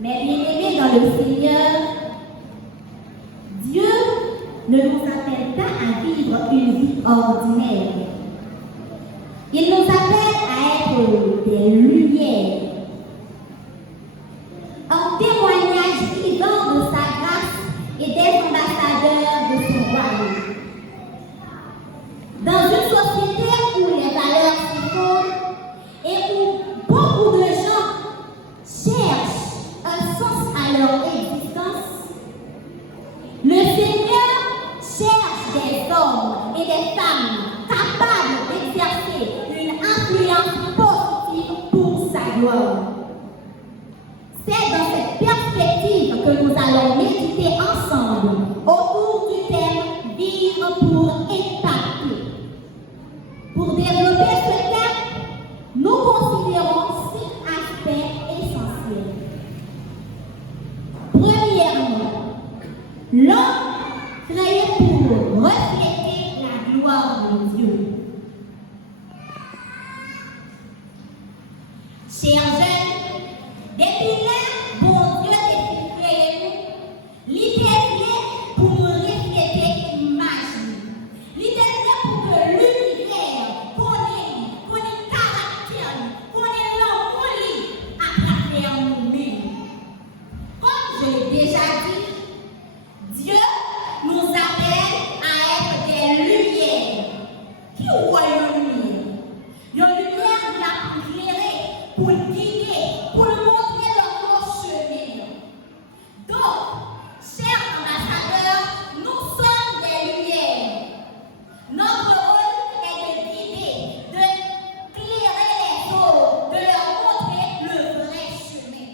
Mais bien-aimés dans le Seigneur, Dieu ne nous appelle pas à vivre une vie ordinaire. Il nous appelle à être des lumières, en témoignage vivant de sa grâce et des ambassadeurs de son royaume. Dans une société où les valeurs s'effondrent et où beaucoup de gens cherchent un sens à leur existence, le Seigneur cherche des hommes et des femmes capables d'exercer une influence positive pour sa gloire. C'est dans cette perspective que nous allons méditer ensemble autour du thème « Vivre pour impacter ». Pour développer ce thème, nous considérons 5 aspects essentiels. Premièrement, l'homme créé pour refléter la gloire de Dieu. Chers jeunes, depuis là, bon Dieu est créé nous, l'idée pour nous refléter une magie. L'idée pour que l'univers connaisse caractère, connaisse l'amour à travers nous-mêmes. Comme je l'ai déjà dit, Dieu nous appelle à être des lumières. Qui voit une lumière? Une lumière qui a éclairé pour guider, pour montrer notre chemin. Donc, chers ambassadeurs, nous sommes des lumières. Notre rôle est de guider, de éclairer les autres, de leur montrer le vrai chemin.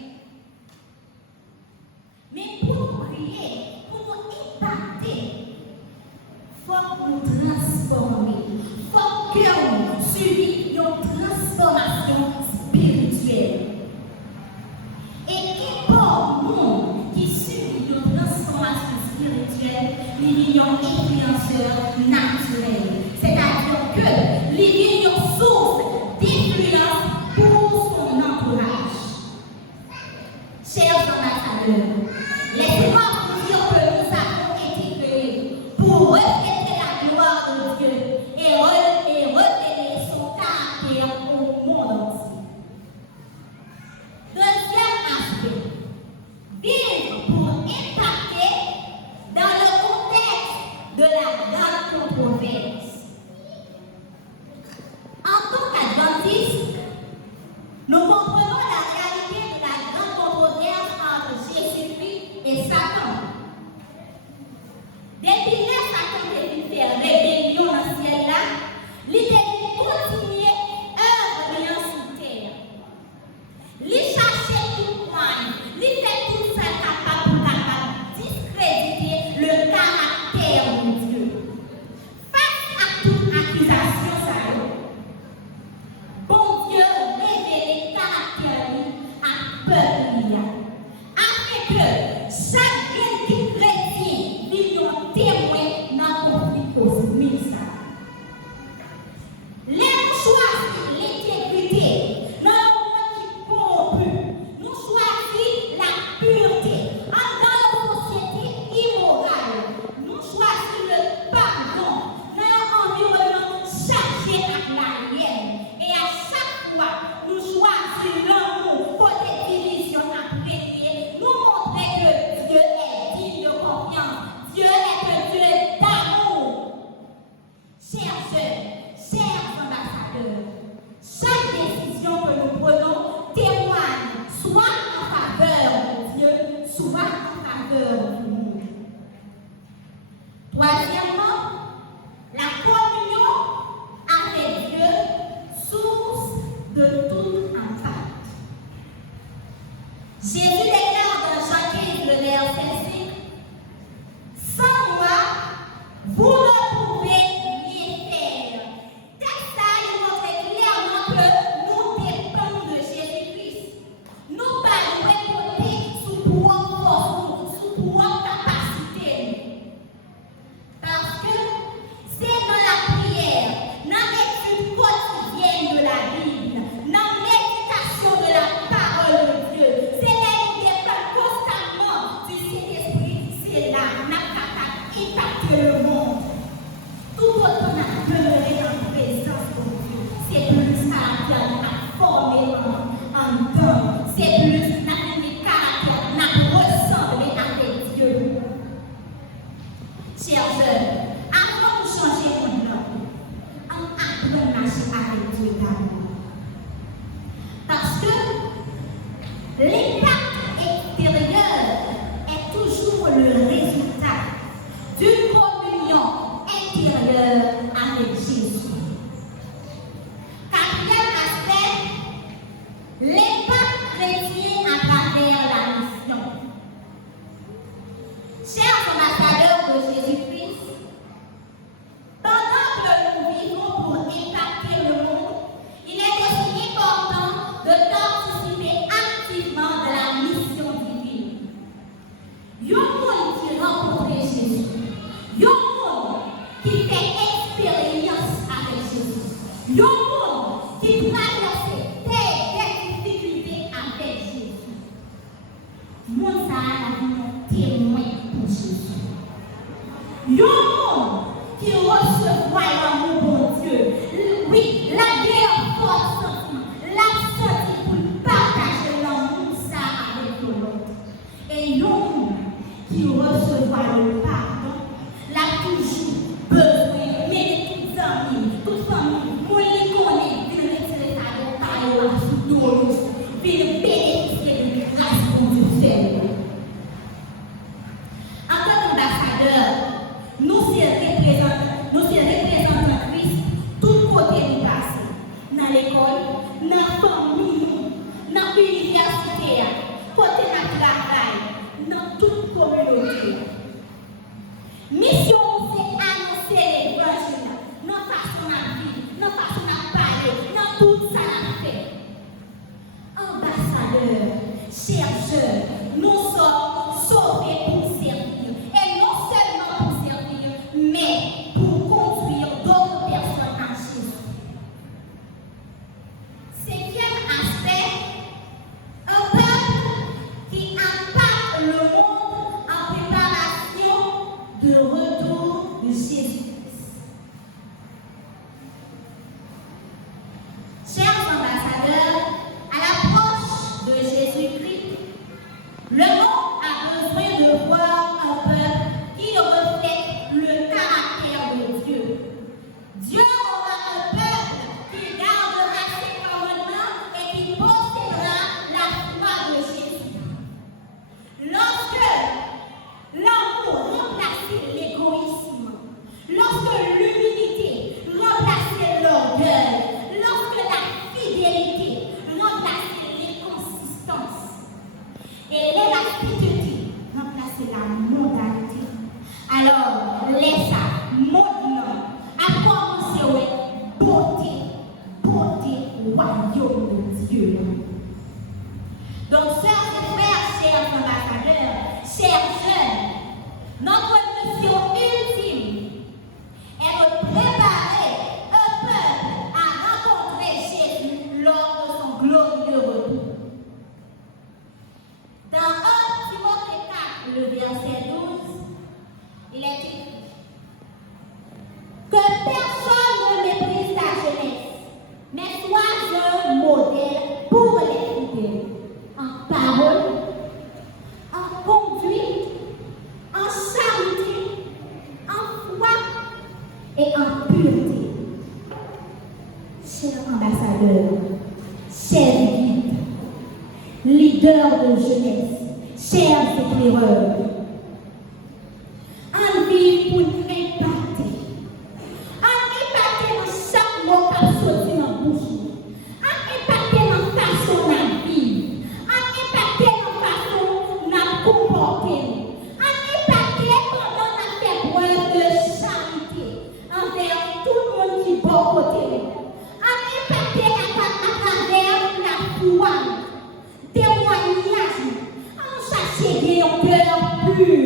Mais pour nous briller, pour nous impacter, il faut nous transformer. Il faut que nous suivions une transformation spirituelle. Et qu'importe nous qui subissons une transformation spirituelle, nous sommes influenceurs naturels. C'est-à-dire que nous sommes source d'influence pour son entourage. Chers ambassadeurs, laissez-moi vous dire que nous avons été créés pour refléter la gloire de Dieu et révéler son caractère au monde entier. Deuxième aspect, vivre pour impacter dans le contexte de la grande controverse. En tant qu'adventistes, nous comprenons la réalité de la grande controverse entre Jésus-Christ et Satan. Depuis là, Satan devait faire rébellion dans ce ciel-là, l'idée de continuer à œuvrer sur terre. Lui chercher tout point, lui fait tout ça capable de discréditer le caractère de Dieu. Face à toute accusation, ça bon Dieu révèle le caractère à peuple, afin que chaque chrétien vive un témoin dans le conflit cosmique. Les choisis l'intégrité dans le monde qui corrompu. Nous choisissons la pureté. Dans une société immorale, nous choisissons le pardon dans un environnement chargé à la haine. Et à chaque fois, nous choisissons l'amour pour des divisions après la vie témoin pour Jésus. L'homme qui recevra l'amour bon Dieu, oui, la guerre forte sentiment, la santé pour partager l'amour ça avec l'autre. Et l'homme qui recevra le pardon, l'a toujours besoin, mais toutes amis, toute famille, pour les connaître, puis le retirer ça de taille sous tout, puis le bénéficier de la grâce pour Dieu fait. En tant qu'ambassadeur, nous sommes représentants Christ, tout côté nous passons. Dans l'école, dans la famille, dans l'université, côté de travail, dans toute communauté. Mission, c'est annoncer l'évangile, non façon à vivre, non façon à parler, dans tout ça à faire. Ambassadeurs, chercheurs, nous sommes sauvés pour servir. Et non seulement pour servir, mais pour conduire d'autres personnes en Jésus. Cinquième aspect, un peuple qui impacte le monde en préparation de retour de Jésus-Christ. Chers ambassadeurs, à l'approche de Jésus-Christ, le monde a besoin de voir un peuple qui reflète le caractère de Dieu. Dieu aura un peuple qui gardera ses commandements et qui possédera la foi de Jésus. Lorsque l'amour remplace l'égoïsme, lorsque l'humilité remplace l'orgueil, lorsque la fidélité remplace l'inconsistance et l'élasticité remplace la modalité, alors laisse maintenant à commencer avec beauté royaume de Dieu. Donc, sœurs et frères, chers ambassadeurs, chers jeunes, notre mission ultime est de préparer un peuple à rencontrer Jésus lors de son glorieux retour. Dans 1 Timothée 4, le verset 12, il est écrit que personne ne méprise ta jeunesse, mais sois un modèle pour les fidèles, en parole, en conduite, en charité, en foi et en pureté. Chers ambassadeurs, chers guides, leaders de jeunesse, chers éclaireurs, en vie pour nous impacter. En impacter dans chaque mot qui sorti dans la bouche. En impacter dans la façon de vivre. En impacter dans la façon de comporter. En impacter pendant la fait preuve de charité envers tout le monde qui va côté. En impacter à travers la foi, témoignage, en chercher un cœur pur.